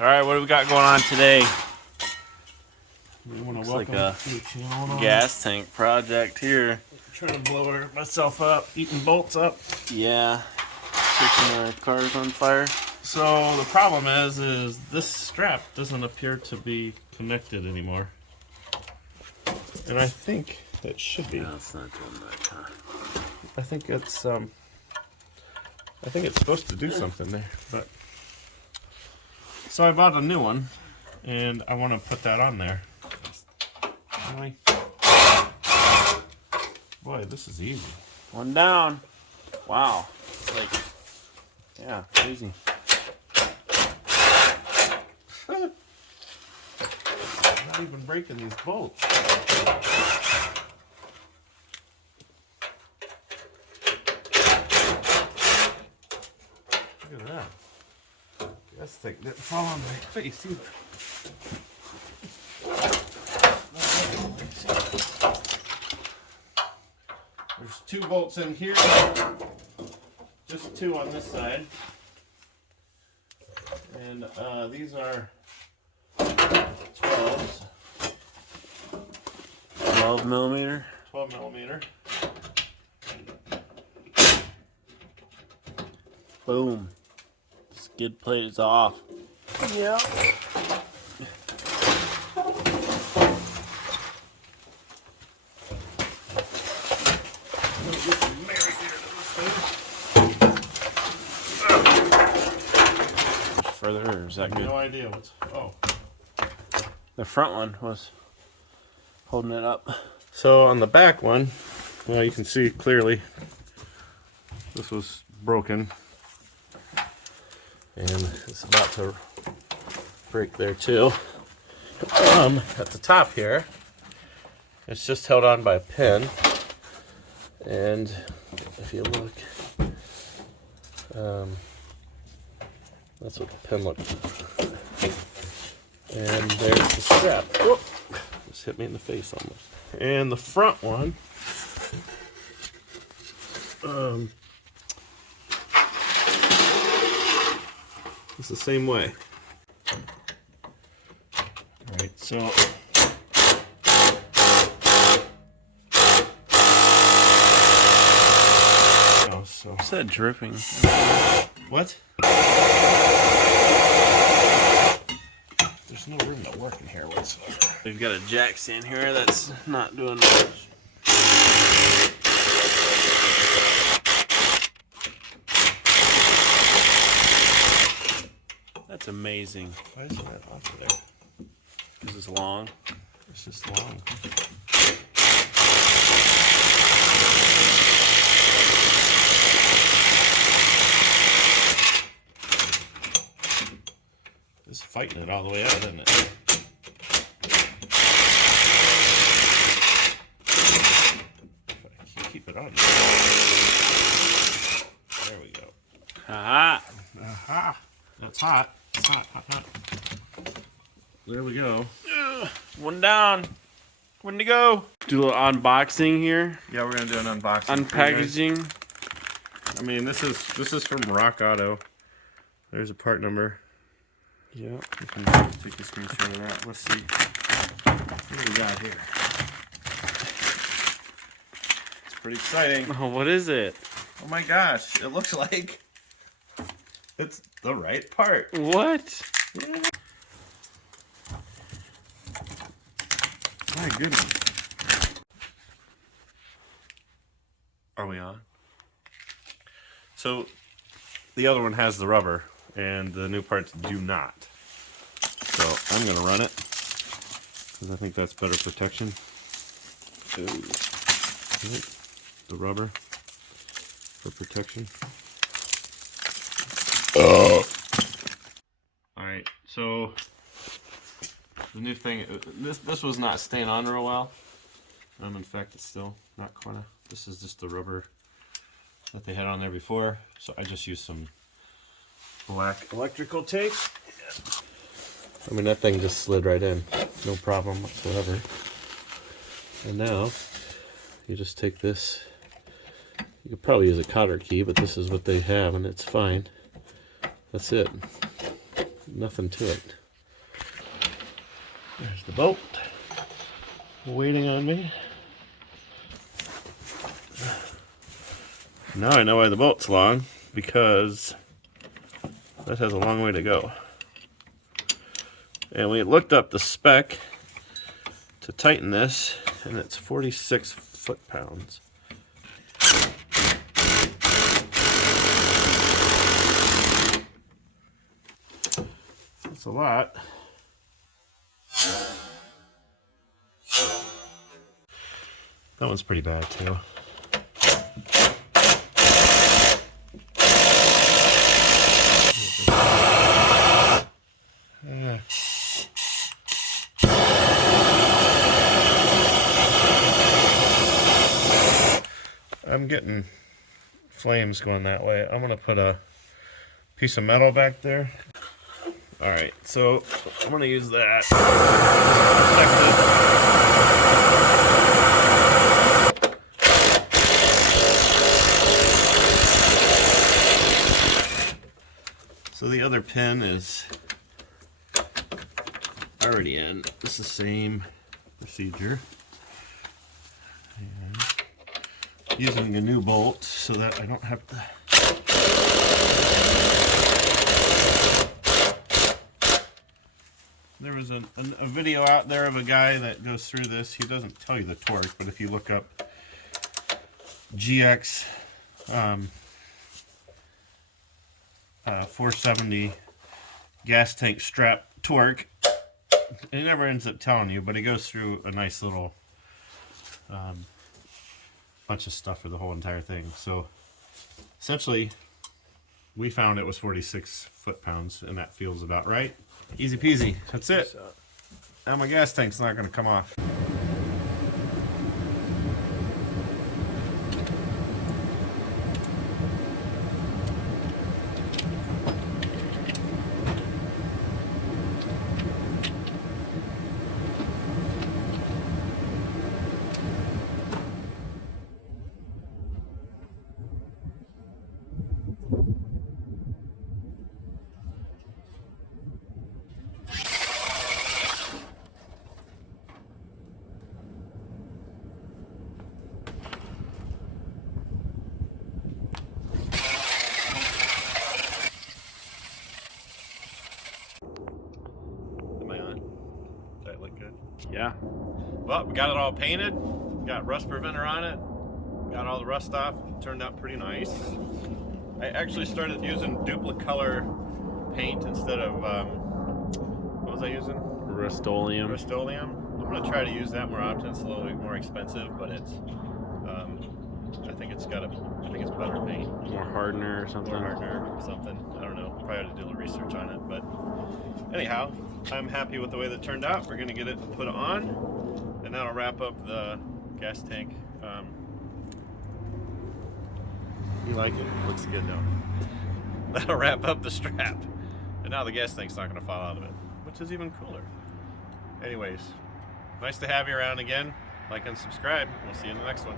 All right, what do we got going on today? Looks like a gas tank project here. Trying to blow myself up, eating bolts up. Yeah, pushing our cars on fire. So the problem is this strap doesn't appear to be connected anymore, and I think it should be. No, it's not doing much, huh? I think it's supposed to do something there, but so I bought a new one, and I want to put that on there. Really? Boy, this is easy. One down. Wow. It's like, yeah, easy. Not even breaking these bolts. Look at that. This thing didn't fall on my face either. There's 2 bolts in here. Just 2 on this side. And these are 12s. 12 millimeter. 12 millimeter. Boom. Skid plate is off. Yep. Further, or is that good? No idea what's. Oh. The front one was holding it up. So on the back one, well, you can see clearly this was broken, and it's about to break there too. At the top here, it's just held on by a pin, and if you look, that's what the pin looks like. And there's the strap. Whoop. Just hit me in the face almost. And the front one, it's the same way. Alright, so What's that dripping? what? There's no room to work in here whatsoever. We've got a jack stand here that's not doing much. That's amazing. Why isn't that off of there? Because it's long. It's just long. It's fighting it all the way out, isn't it? If I keep it on. There we go. Aha! Aha! That's hot. It's hot, hot, hot. There we go. One down. When to go? Do a little unboxing here. Yeah, we're gonna do an unboxing. Unpackaging. I mean, this is from Rock Auto. There's a part number. Yeah. You can take a screenshot of that. Let's see. What do we got here? It's pretty exciting. Oh, what is it? Oh my gosh! It looks like it's the right part. What? Yeah. My goodness. Are we on? So, the other one has the rubber, and the new parts do not. So, I'm going to run it, because I think that's better protection. Ooh. The rubber for protection. Alright, so the new thing, this was not staying on real well. In fact, it's still not quite. This is just the rubber that they had on there before. So I just used some black electrical tape. I mean, that thing just slid right in. No problem whatsoever. And now, you just take this. You could probably use a cotter key, but this is what they have, and it's fine. That's it. nothing to it. There's the bolt waiting on me. Now I know why the bolt's long, because that has a long way to go. And we looked up the spec to tighten this, and it's 46 foot-pounds. That's a lot. That one's pretty bad too. I'm getting flames going that way. I'm gonna put a piece of metal back there. All right, so I'm gonna use that. So the other pin is already in. It's the same procedure. And using a new bolt so that I don't have to. There was a video out there of a guy that goes through this. He doesn't tell you the torque, but if you look up GX470 gas tank strap torque, it never ends up telling you, but it goes through a nice little bunch of stuff for the whole entire thing. So essentially we found it was 46 foot-pounds, and that feels about right. Easy peasy. That's it. Now my gas tank's not going to come off. Yeah. Well, we got it all painted. Got rust preventer on it. Got all the rust off. Turned out pretty nice. I actually started using Duplicolor paint instead of what was I using? Rust-Oleum. Rust-Oleum. I'm gonna try to use that more often. It's a little bit more expensive, but it's I think it's better paint. More hardener or something. More hardener or something. I don't know. Probably have to do a little research on it, but anyhow, I'm happy with the way that turned out. We're gonna get it put on, and that'll wrap up the gas tank. You like it? Looks good, though. That'll wrap up the strap, and now the gas tank's not gonna fall out of it, which is even cooler. Anyways, nice to have you around again. Like and subscribe. We'll see you in the next one.